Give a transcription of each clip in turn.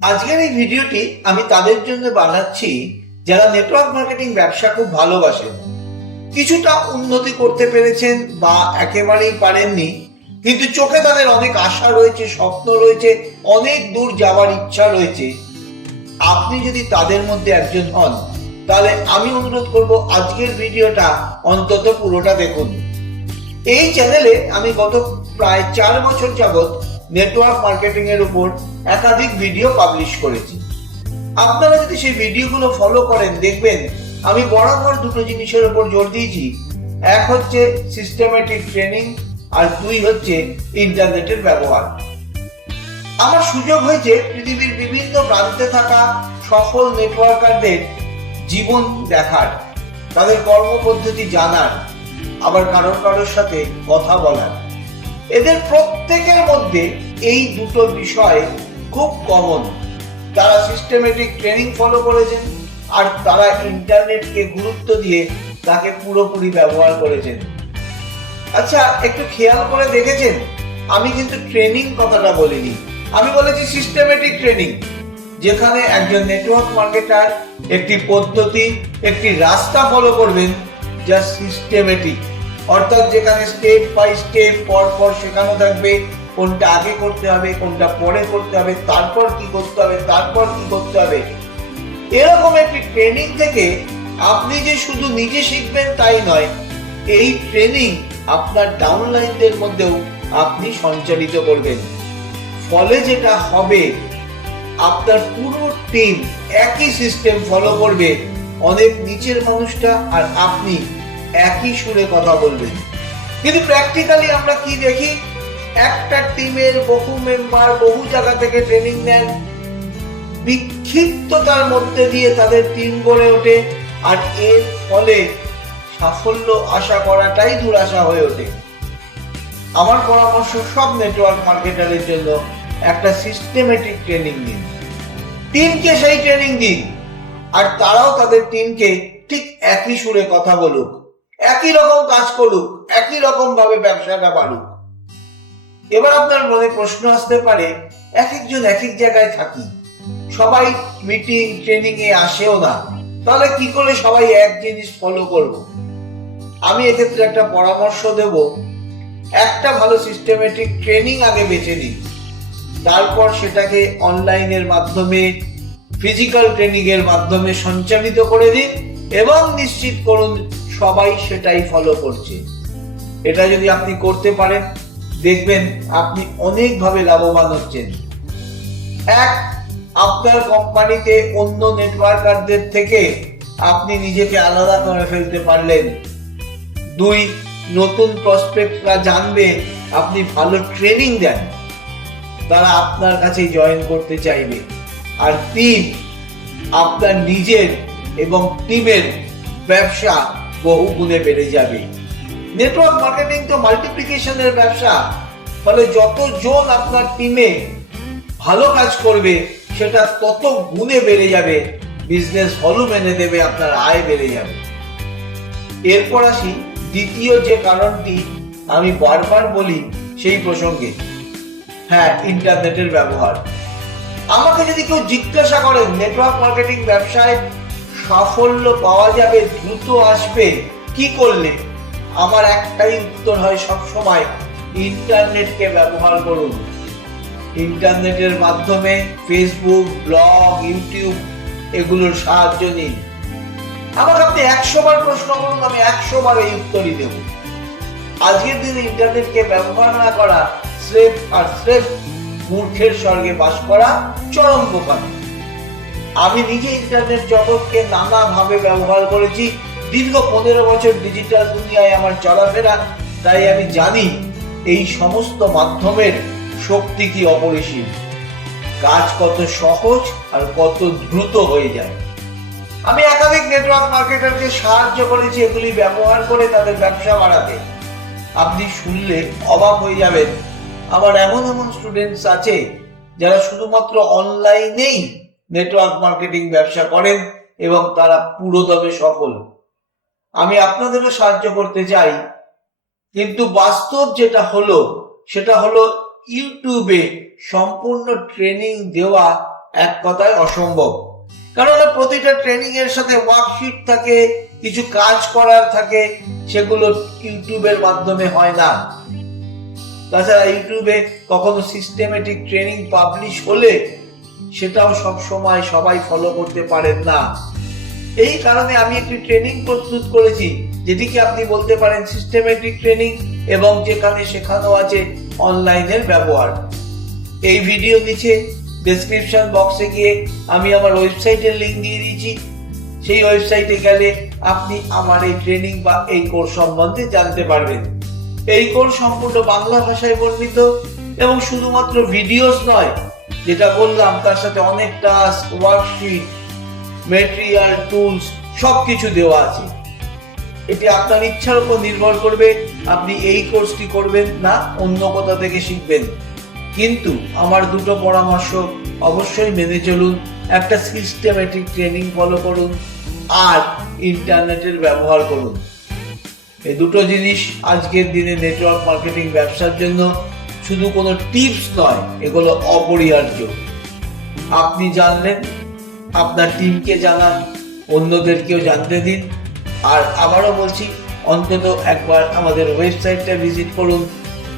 আজকের এই ভিডিওটি আমি তাদের জন্য বানাচ্ছি যারা নেটওয়ার্ক মার্কেটিং ব্যবসা খুব ভালোবাসেন। কিছুটা উন্নতি করতে পেরেছেন বা একেবারেই পারেননি, কিন্তু চোখে তাদের অনেক আশা রয়েছে, স্বপ্ন রয়েছে, অনেক দূর যাওয়ার ইচ্ছা রয়েছে। আপনি যদি তাদের মধ্যে একজন হন, তাহলে আমি অনুরোধ করব আজকের ভিডিওটা অন্তত পুরোটা দেখুন। এই চ্যানেলে আমি গত প্রায় চার বছর যাবৎ নেটওয়ার্ক মার্কেটিং এর উপর একাধিক ভিডিও পাবলিশ করেছি। আপনারা যদি সেই ভিডিওগুলো ফলো করেন, দেখবেন আমি বরাবর দুটো জিনিসের উপর জোর দিয়েছি। এক হচ্ছে সিস্টেমেটিক ট্রেনিং আর দুই হচ্ছে ইন্টারনেটের ব্যবহার। আমার সুযোগ হয়েছে পৃথিবীর বিভিন্ন প্রান্তে থাকা সফল নেটওয়ার্কারদের জীবন দেখার, তাদের কর্মপদ্ধতি জানার, আবার কারোর কারোর সাথে কথা বলার। এদের প্রত্যেকের মধ্যে এই দুটো বিষয় খুব কমন তারা সিস্টেমেটিক ট্রেনিং ফলো করেছেন আর তারা ইন্টারনেটকে গুরুত্ব দিয়ে তাকে পুরোপুরি ব্যবহার করেছেন। আচ্ছা একটু খেয়াল করে দেখেছেন? আমি কিন্তু ট্রেনিং কথাটা বলিনি। আমি বলেছি সিস্টেমেটিক ট্রেনিং যেখানে একজন নেটওয়ার্ক মার্কেটার একটি পদ্ধতি, একটি রাস্তা ফলো করবেন যা সিস্টেমেটিক অর্থাৎ যেখানে স্টেপ বাই স্টেপ পর পর শেখানো থাকবে, কোনটা আগে করতে হবে, কোনটা পরে করতে হবে, তারপর কি করতে হবে, তারপর কি করতে হবে। এরকম একটি ট্রেনিং থেকে আপনি যে শুধু নিজে শিখবেন তাই নয়, এই ট্রেনিং আপনার ডাউনলাইনদের মধ্যেও আপনি সঞ্চালিত করবেন। ফলে যেটা হবে, আপনার পুরো টিম একই সিস্টেম ফলো করবে। অনেক নিচের মানুষটা আর আপনি একই সুরে কথা বলবেন। কিন্তু প্র্যাকটিক্যালি আমরা কি দেখি? একটা টিমের বহু মেম্বার বহু জায়গা থেকে ট্রেনিং নেন। বিক্ষিপ্ততার মধ্যে দিয়ে তাদের টিম গড়ে ওঠে। আর এর ফলে সাফল্য আশা করাটাই দুরাশা হয়ে ওঠে। আমার পরামর্শ সব নেটওয়ার্ক মার্কেটারের জন্য একটা সিস্টেমেটিক ট্রেনিং দিন টিমকে সেই ট্রেনিং দিন। আর তারাও তাদের টিমকে ঠিক একই সুরে কথা বলুক। একই রকম কাজ করুক, একই রকম ভাবে ব্যবসাটা বাড়ুক। এবার আপনার মনে প্রশ্ন আসতে পারে এক একজন এক এক জায়গায় থাকি, সবাই মিটিং ট্রেনিং এ আসেও না, তাহলে কি করে সবাই এক জিনিস ফলো করব? আমি এক্ষেত্রে একটা পরামর্শ দেব, একটা ভালো সিস্টেমেটিক ট্রেনিং আগে বেছে নিন, তারপর সেটাকে অনলাইনের মাধ্যমে ফিজিক্যাল ট্রেনিং এর মাধ্যমে সঞ্চালিত করে দিন, এবং নিশ্চিত করুন সবাই সেটাই ফলো করছে। এটা যদি আপনি করতে পারেন, দেখবেন আপনি অনেকভাবে লাভবান হচ্ছেন। এক, আপনার কোম্পানিতে অন্য নেটওয়ার্কারদের থেকে আপনি নিজেকে আলাদা করে ফেলতে পারলেন। দুই, নতুন প্রসপেক্টরা জানবে আপনি ভালো ট্রেনিং দেন। তারা আপনার কাছে জয়েন করতে চাইবে। আর তিন, আপনার নিজের এবং টিমের ব্যবসা বহু গুণে বেড়ে যাবে। নেটওয়ার্ক মার্কেটিং তো মাল্টিপ্লিকেশনের ব্যবসা। ফলে যত জন আপনার টিমে ভালো কাজ করবে, সেটা তত গুণে বেড়ে যাবে। বিজনেস ভলিউম এনে দেবে, আপনার আয় বেড়ে যাবে। এরপর আসি দ্বিতীয় যে কারণটি, আমি বারবার বলি সেই প্রসঙ্গে। হ্যাঁ ইন্টারনেটের ব্যবহার। আমাকে যদি কেউ জিজ্ঞাসা করেন নেটওয়ার্ক মার্কেটিং ব্যবসায় সাফল্য পাওয়া যাবে, দ্রুত আসবে। কি করলে? আমার একটাই উত্তর হয় সব সময় ইন্টারনেটকে ব্যবহার করুন। ইন্টারনেটের মাধ্যমে ফেসবুক ব্লগ ইউটিউব এগুলোর সাহায্য নিন। আমাকে আপনি একশো বার প্রশ্ন করুন, আমি একশো বার এই উত্তরই দেব। আজকের দিনে ইন্টারনেটকে ব্যবহার না করা, স্রেফ আর স্রেফ মূর্খের স্বর্গে বাস করা চরম বোকামি আমি নিজে ইন্টারনেট জগৎকে নানাভাবে ব্যবহার করেছি। দীর্ঘ পনেরো বছর ডিজিটাল দুনিয়ায় আমার চলাফেরা, তাই আমি জানি এই সমস্ত মাধ্যমের শক্তি কি অপরিসীম। কাজ কত সহজ আর কত দ্রুত হয়ে যায়। আমি একাধিক নেটওয়ার্ক মার্কেটারকে সাহায্য করেছি এগুলি ব্যবহার করে তাদের ব্যবসা বাড়াতে। আপনি শুনলে অবাক হয়ে যাবেন, আমার এমন এমন স্টুডেন্টস আছে যারা শুধুমাত্র অনলাইনেই নেটওয়ার্ক মার্কেটিং ব্যবসা করেন এবং তারা পুরোদমে সফল। আমি আপনাদেরও সাহায্য করতে চাই, কিন্তু বাস্তব যেটা হলো, সেটা হলো ইউটিউবে সম্পূর্ণ ট্রেনিং দেওয়া এক কথায় অসম্ভব। কারণ প্রতিটা ট্রেনিং এর সাথে ওয়ার্কশিট থাকে, কিছু কাজ করার থাকে, সেগুলো ইউটিউবের মাধ্যমে হয় না। তাছাড়া ইউটিউবে কখনো সিস্টেমেটিক ট্রেনিং পাবলিশ হলে সেটাও সব সময় সবাই ফলো করতে পারেন না। এই কারণে আমি একটি ট্রেনিং প্রস্তুত করেছি, যেটিকে আপনি বলতে পারেন সিস্টেমেটিক ট্রেনিং এবং যেখানে শেখানো আছে অনলাইনের ব্যবহার। এই ভিডিও নিচে ডেসক্রিপশন বক্সে গিয়ে আমি আমার ওয়েবসাইটের লিঙ্ক দিয়ে দিয়েছি। সেই ওয়েবসাইটে গেলে আপনি আমার এই ট্রেনিং বা এই কোর্স সম্বন্ধে জানতে পারবেন। এই কোর্স সম্পূর্ণ বাংলা ভাষায় বর্ণিত এবং শুধুমাত্র ভিডিওস নয় যেটা বললাম, তার সাথে অনেক টাস্ক ওয়ার্কশিট মেটেরিয়াল টুলস সবকিছু দেওয়া আছে। এটি আপনার ইচ্ছার উপর নির্ভর করবে, আপনি এই কোর্সটি করবেন না, অন্য কোথা থেকে শিখবেন। কিন্তু আমার দুটো পরামর্শ অবশ্যই মেনে চলুন, একটা সিস্টেমেটিক ট্রেনিং ফলো করুন, আর ইন্টারনেটের ব্যবহার করুন। এই দুটো জিনিস আজকের দিনে নেটওয়ার্ক মার্কেটিং ব্যবসার জন্য শুধু কোনো টিপস নয়, এগুলো অপরিহার্য। আপনি জানলেন, আপনার টিমকে জানান, অন্যদেরকেও জানতে দিন। আর আবারও বলছি, অন্তত একবার আমাদের ওয়েবসাইটটা ভিজিট করুন।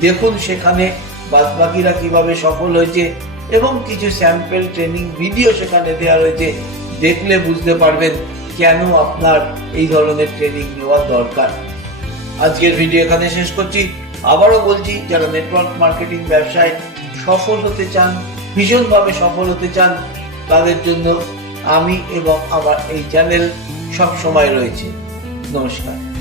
দেখুন সেখানে বাদবাকিরা কীভাবে সফল হয়েছে এবং কিছু স্যাম্পল ট্রেনিং ভিডিও সেখানে দেওয়া রয়েছে। দেখলে বুঝতে পারবেন কেন আপনার এই ধরনের ট্রেনিং নেওয়া দরকার। আজকের ভিডিও এখানে শেষ করছি। আবারও বলছি, যারা নেটওয়ার্ক মার্কেটিং ব্যবসায় সফল হতে চান, ভীষণভাবে সফল হতে চান, তাদের জন্য আমি এবং আমার এই চ্যানেল সব সময় রয়েছে। নমস্কার।